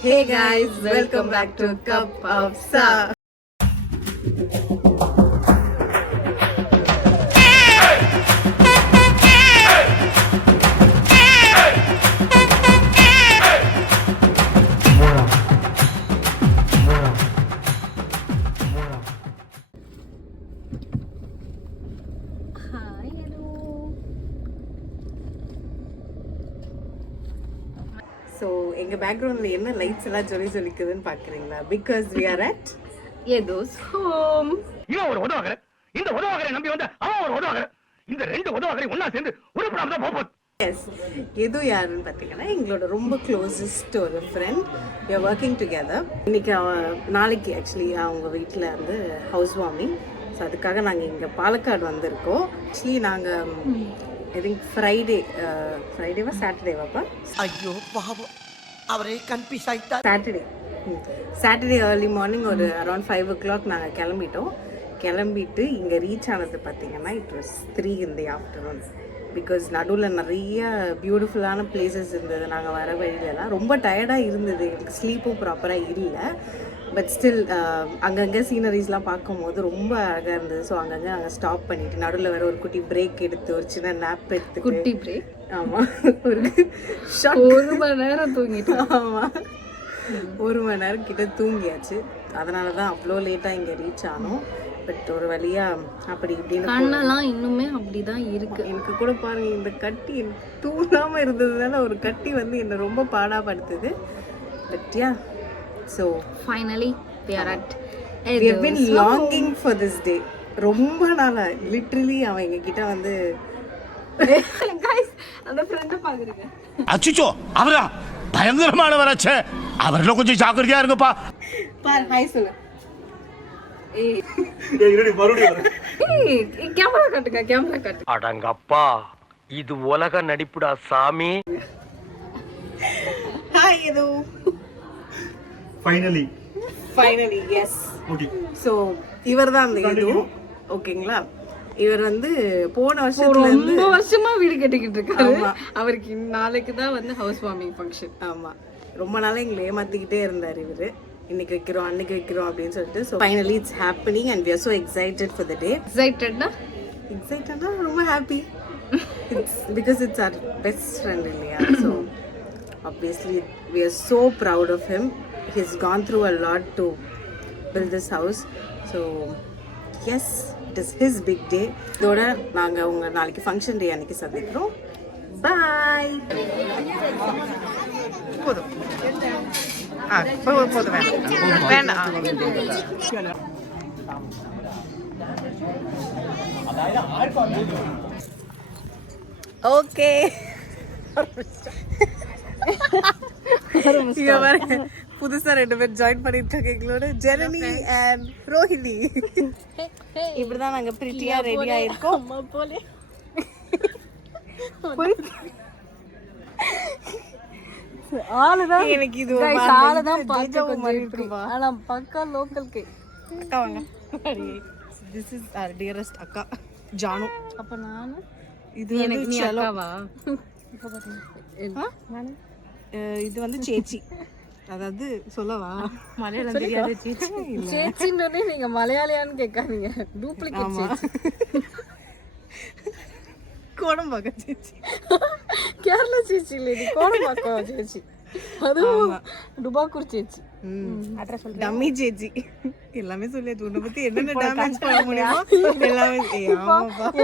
Hey guys, welcome back to Cup of Sa. So எங்கள் பேக்ரவுண்டில் என்ன லைட்ஸ் எல்லாம் சொல்லிக்குதுன்னு பார்க்குறீங்களா? Because we are at Ethos home. இவன் ஒரு உதவாகற, இந்த உதவாகரை நம்பி வந்த அவன் ஒரு உதவாகற, இந்த ரெண்டு உதவாகரை ஒன்னா சேர்ந்து உருப்படாம தான் போகுது. எஸ், எது யாருன்னு பார்த்தீங்கன்னா எங்களோட ரொம்ப க்ளோசஸ்ட் ஒரு friend. We are working together. இன்னைக்கு நாளைக்கு ஆக்சுவலி அவங்க வீட்டில் வந்து ஹவுஸ் வார்மிங். ஸோ அதுக்காக நாங்கள் இங்கே பாலக்காடு வந்திருக்கோம். ஆக்சுவலி நாங்கள் ஐ திங்க் ஃப்ரைடேவா சாட்டர்டேவாப்பா? ஐயோ பாவம், அவரே கன்ஃபியூஸ் ஆயிட்டா. சாட்டர்டே ஏர்லி மார்னிங் ஒரு அரௌண்ட் 5 o'clock நாங்கள் கிளம்பிட்டு இங்கே ரீச் ஆனது பார்த்தீங்கன்னா it was 3 in the afternoon. Because நடுவில் நிறைய பியூட்டிஃபுல்லான பிளேசஸ் இருந்தது. நாங்கள் வர வழியிலலாம் ரொம்ப டயர்டாக இருந்தது, எங்களுக்கு ஸ்லீப்பும் ப்ராப்பராக இல்லை. பட் ஸ்டில் அங்கங்கே சீனரிஸ்லாம் பார்க்கும்போது ரொம்ப அழகாக இருந்தது. ஸோ அங்கங்கே நாங்கள் ஸ்டாப் பண்ணிவிட்டு நடுவில் வேறு ஒரு குட்டி பிரேக் எடுத்து ஒரு சின்ன நேப் எடுத்து. குட்டி பிரேக்? ஆமாம், ஒரு 1 மணி நேரம் தூங்கிட்டு. ஆமாம், 1 மணி நேரம் கிட்ட தூங்கியாச்சு. அதனால தான் அவ்வளோ லேட்டாக இங்கே ரீச் ஆனோம். பட் ஒரு வழியாக அப்படி இப்படின்னு கண்ணெல்லாம் இன்னுமே அப்படிதான் இருக்கு. எனக்கு கூட பாருங்க, இந்த கட்டி எனக்கு தூங்காமல் இருந்ததுனால ஒரு கட்டி வந்து என்னை ரொம்ப பாடாப்படுத்துது. But yeah, so finally we are at we have been longing for this day. ரொம்ப நாளா லிட்டரலி அவன் எங்ககிட்ட வந்து guys அந்த ஃப்ரெண்ட பாக்குறீங்க. அச்சச்சோ, அவரா பயங்கரமானவராச்சே, அவர்ல கொஞ்சம் ஜாக்கிரதையா இருங்கப்பா. பார், ஹாய் சொல்லு. ஏய் இருடி மறுபடியும் வர. ஏய் கேமரா காட்டு. அடங்கப்பா, இது உலக நடிப்புடா சாமி. ஹாய் ஏதோ ஃபைனலி எஸ். ஓகே, ஸோ இவர் தான் அந்த இது. ஓகேங்களா, இவர் வந்து போன வருஷத்துல இருந்து ரொம்ப வருஷமா வீடு கட்டிக்கிட்டு இருக்காரு. அவருக்கு நாளைக்கு தான் வந்து ஹவுஸ் வார்மிங் ஃபங்க்ஷன். ஆமாம், ரொம்ப நாளாக எங்களை ஏமாற்றிக்கிட்டே இருந்தார் இவர். இன்னைக்கு வைக்கிறோம் அன்னைக்கு வைக்கிறோம் அப்படின்னு சொல்லிட்டு. So finally it's happening and we are so excited for the day. எக்ஸைட்டட்னா ரொம்ப ஹாப்பி. It's because it's our best friend இல்லையா? So obviously we are so proud of him. He's gone through a lot to build this house. So yes, it is his big day. இதோட நாங்கள் உங்கள் நாளைக்கு function டே அன்னைக்கு சந்திக்கிறோம். பாய். போதும் வேண்டாம். Okay, புதுசா 2 பேர் ஜாயின் பண்ணிருக்காங்க எங்களோட, ஜெனனி அண்ட் ரோஹிணி. இப்படிதான் நாங்க பிரிட்டியா ரெடி ஆயிருக்கோம். ஆளுதான் எனக்கு இது ஆளுதான் பார்க்க கொஞ்சம் இருக்குமா, ஆனா பக்கா லோக்கல்க்கு. அக்கா வாங்க. திஸ் இஸ் आवर டியரஸ்ட் அக்கா ஜானு. அப்ப நானு இது எனக்கு நீ அக்காவா? இப்ப பாத்தீங்க இது வந்து சேச்சி. அதாவது சொல்லவா, மலையாளம் தெரியாது. சேச்சின்றனே நீங்க மலையாளியான்னு கேட்காதீங்க, டூப்ளிகேட் சேச்சி. கோடம்பாக்க சேச்சி, கேரளா சேச்சி இல்லை, இது கோடம்பாக்க சேச்சி. அதுவும் டுபாக்கூர் சேச்சி. டம்மி சேச்சி எல்லாமே சொல்லியாச்சு. உன்னை பத்தி என்னென்ன டேமேஜ் பண்ண முடியுமோ எல்லாமே.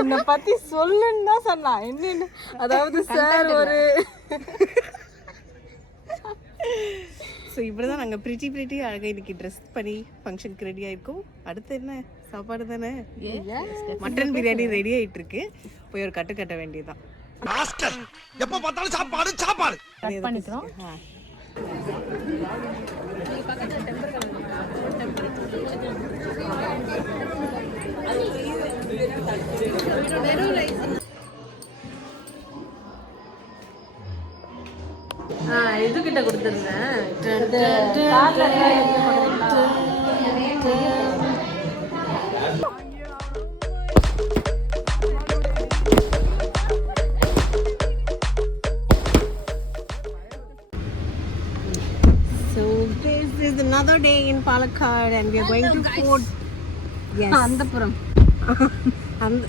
என்னை பத்தி சொல்லுன்னு தான் சொன்னா. என்னென்ன, அதாவது சார் ஒரு ஸோ இப்படி தான் நாங்கள் பிரிட்டி அழகாக இன்னைக்கு ட்ரெஸ் பண்ணி ஃபங்க்ஷனுக்கு ரெடி ஆகிருக்கோம். அடுத்து என்ன சாப்பாடு தானே, மட்டன் பிரியாணி ரெடி ஆகிட்டு இருக்கு. போய் ஒரு கட்டு கட்ட வேண்டியதுதான். எப்ப பார்த்தாலும் சாப்பாடு பண்ணிக்கிறோம். இது கிட்ட கொடுத்துருங்க. So is another day in Palakkad and we are going to Fort. Yes. அந்தப்புறம்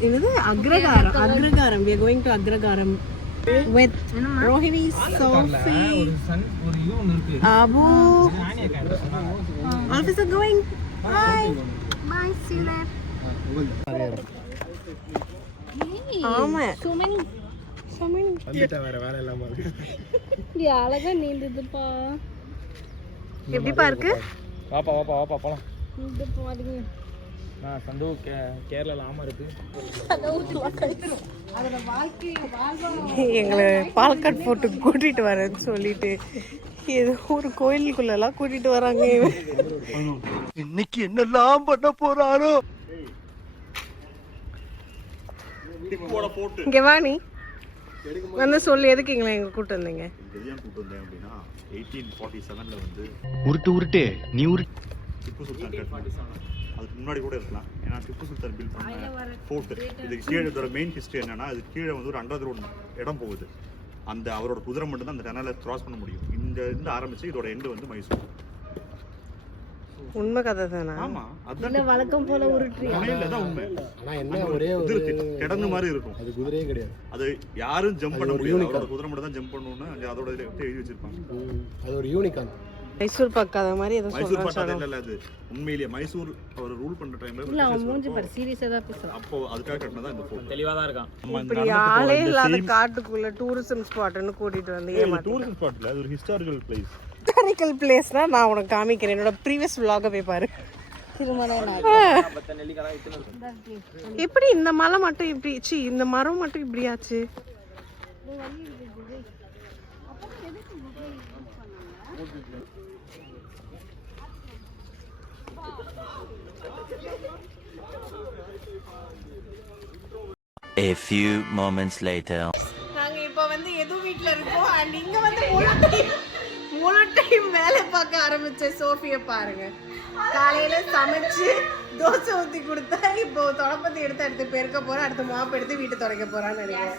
இது Agragaram. We are going to Agragaram with Rohini, Sophie, Abu. All of us are going. Bye. bye see you later ஆமா. so many வந்துட்டேன் வேற வேலை இல்லாம இது அழகா நீந்துதுப்பா எப்படிப்பா இருக்கு? வாப்பா வாப்பா வாப்பா போலாம். இந்த பாருங்க நான் சந்து கேரளால ஆமா இருக்கு. எங்களை பாலக்காடு போர்ட்டுக்கு கூட்டிட்டு வரேன்னு சொல்லிட்டு ஏதோ ஒரு கோயிலுக்குள்ளெல்லாம் கூட்டிட்டு வராங்க. இன்னைக்கு என்னெல்லாம் பண்ண போறாரோ. இங்க வா நீ வந்து சொல்லு எதுக்கு எங்களை எங்க கூட்டு வந்தீங்க? அப்படின்னா 1847ல வந்து உருட்டு நீ திப்பு சுல்தான் கட்டினார். அதுக்கு முன்னாடி கூட இருக்கலாம். ஏன்னா திப்பு சுல்தான் பில்ட் பண்ண ஃபோர்ட் இதுக்கு கீழே இதோட மெயின் ஹிஸ்ட்ரி என்னன்னா அது கீழே வந்து ஒரு அண்டர் கிரவுண்ட் இடம் போகுது. அந்த அவரோட குதிரை மட்டும் தான் அந்த டனலை கிராஸ் பண்ண முடியும். இந்த ஆரம்பிச்சு இதோட எண்டு வந்து மைசூர். உண்மை கதை தானா? ஆமா அதான் வழக்கம் போல உருட்டு அதான் உண்மை. ஆனா என்ன ஒரே ஒரு கிடங்கு மாதிரி இருக்கும். அது குதிரையே கிடையாது. அது யாரும் ஜம்ப் பண்ண முடியாது. அவரோட குதிரை மட்டும் தான் ஜம்ப் பண்ணணும்னு அதோட எழுதி வச்சிருப்பாங்க. அது ஒரு யூனிகான். மைசூர் பக்காத மாதிரி ஏதோ மைசூர் சொல்றாங்க. பாட்டு இல்ல அது உண்மையிலேயே மைசூர் அவர் ரூல் பண்ற டைம்ல இல்ல அவன் மூஞ்சி பாரு சீரியஸா தான் பேசுறான். அப்போ அதுக்காக கட்டினதா இந்த ஃபோர்ட். தெளிவா தான் இருக்கான். இப்படி ஆளே இல்லாத காட்டுக்குள்ள டூரிசம் ஸ்பாட்னு கூட்டிட்டு வந்து ஏமாத்தி. டூரிஸ்ட் ஸ்பாட் இல்ல, அது ஒரு ஹிஸ்டாரிக்கல் பிளேஸ். ஹிஸ்டாரிக்கல் பிளேஸ்னா நான் உனக்கு காமிக்கிறேன். என்னோட ப்ரீவியஸ் vlog போய் பாரு. எப்படி இந்த மலை மட்டும் இப்படி இந்த மரம் மட்டும் இப்படி ஆச்சு? A few moments later. நாங்க இப்ப வந்து எது வீட்ல இருக்கோம் and இங்க வந்து முழு டைம் வேலை பார்க்க ஆரம்பிச்ச சோஃபியை பாருங்க. காலையில சமைச்சு தோசை ஊத்தி கொடுத்தா இப்போ தொடப்பத்தை எடுத்து பெருக்க போறேன். அடுத்து மாப்பு எடுத்து வீட்டு துடைக்க போறான்னு நினைக்கிறேன்.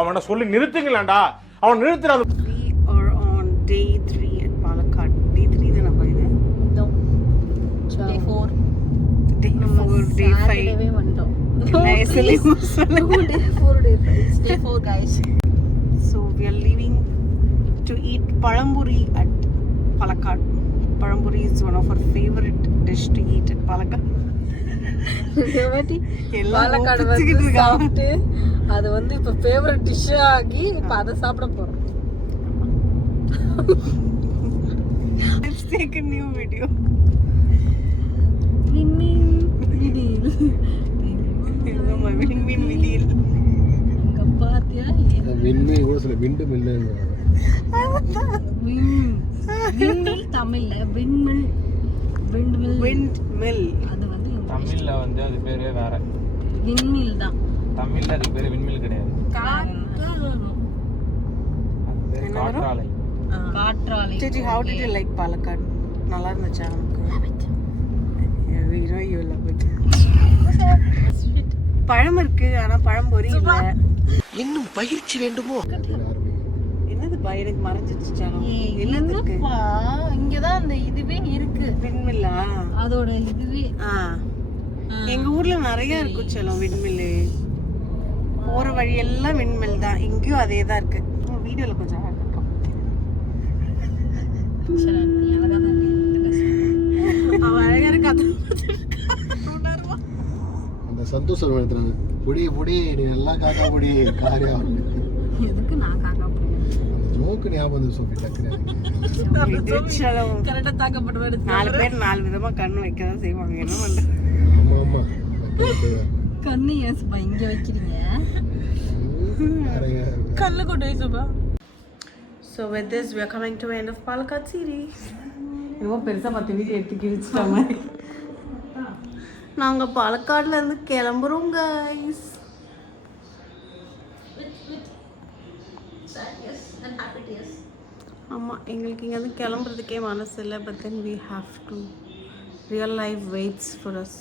அவனை சொல்லி நிறுத்துங்களேன்டா. அவன் நிறுத்துறான். We are on day 3 at Palakkad. Day 3 தான போயிது? No. Day 4. Day 4, day 5. வந்தோம். Day 4, day 5. Day 4 guys. So we are leaving to eat palamburi at Palakkad. Palamburi is one of our favorite dish to eat at Palakkad. Palakkad வந்து சாப்பிட்டு அது வந்து இப்ப favourite dish ஆகி இப்ப அதை சாப்பிட போறோம். Let's take a new video. இதுமா விண்மீன் விதியில் அங்க பாத்தியா விண்மீன் கூட சொல்ல விண்டும் இல்லை. விண்மில் தமிழ்ல விண்மில் windmill. அது வந்து தமிழ்ல வந்து அது பேரே வேற. விண்மில் தான். தமிழ்ல அதுக்கு பேரு விண்மில் கிடையாது. காற்றாலை. காற்றாலை. Gigi, how did you like Palakkad? நல்லா இருந்துச்சா உனக்கு? We know you love it. பழம் இருக்கு ஆனா பழம் பொரி இல்ல. இன்னும் பயிற்சி வேண்டுமோ? என்னது எனக்கு மறைஞ்சிச்சு. என்னது இருக்கு? என்னப்பா இங்கதான் அந்த இதுவே இருக்கு. விண்மில்லா? அதோட இதுவே எங்க ஊர்ல நிறைய இருக்கு செல்லம் விண்மில்லு. போற வழி எல்லாம் விண்மில் தான். இங்கேயும் அதே தான் இருக்கு. வீடியோல கொஞ்சம் அழகா இருக்கா? அந்த சந்தோஷம் எடுத்துறாங்க. புடி புடி நீ நல்லா காக்கா புடி காரியா. எதுக்கு நான் காக்கா போடுறேன்? ஜோக்கு ஞாபகம் வந்து சோஃபி டக்குனு. கரெக்டா தாக்கப்பட்டு 4 பேர் 4 விதமா கண்ணு வைக்கதான் செய்வாங்க. என்ன பண்றது? ஆமா ஆமா. கண்ணு ஏன் சுபா இங்க வைக்கிறீங்க? கல்ல கொண்டு வை Subha. So with this we are coming to end of Palakkad series. ரொம்ப பெருசா 10 வீடியோ எடுத்து கிழிச்சிட்ட மாதிரி. நாங்க பாலக்காடுல இருந்து கிளம்புறோம் guys. ஆமா எங்களுக்கு இங்க இருந்து கிளம்புறதுக்கே மனசு இல்லை. But then we have to. Real life waits for us.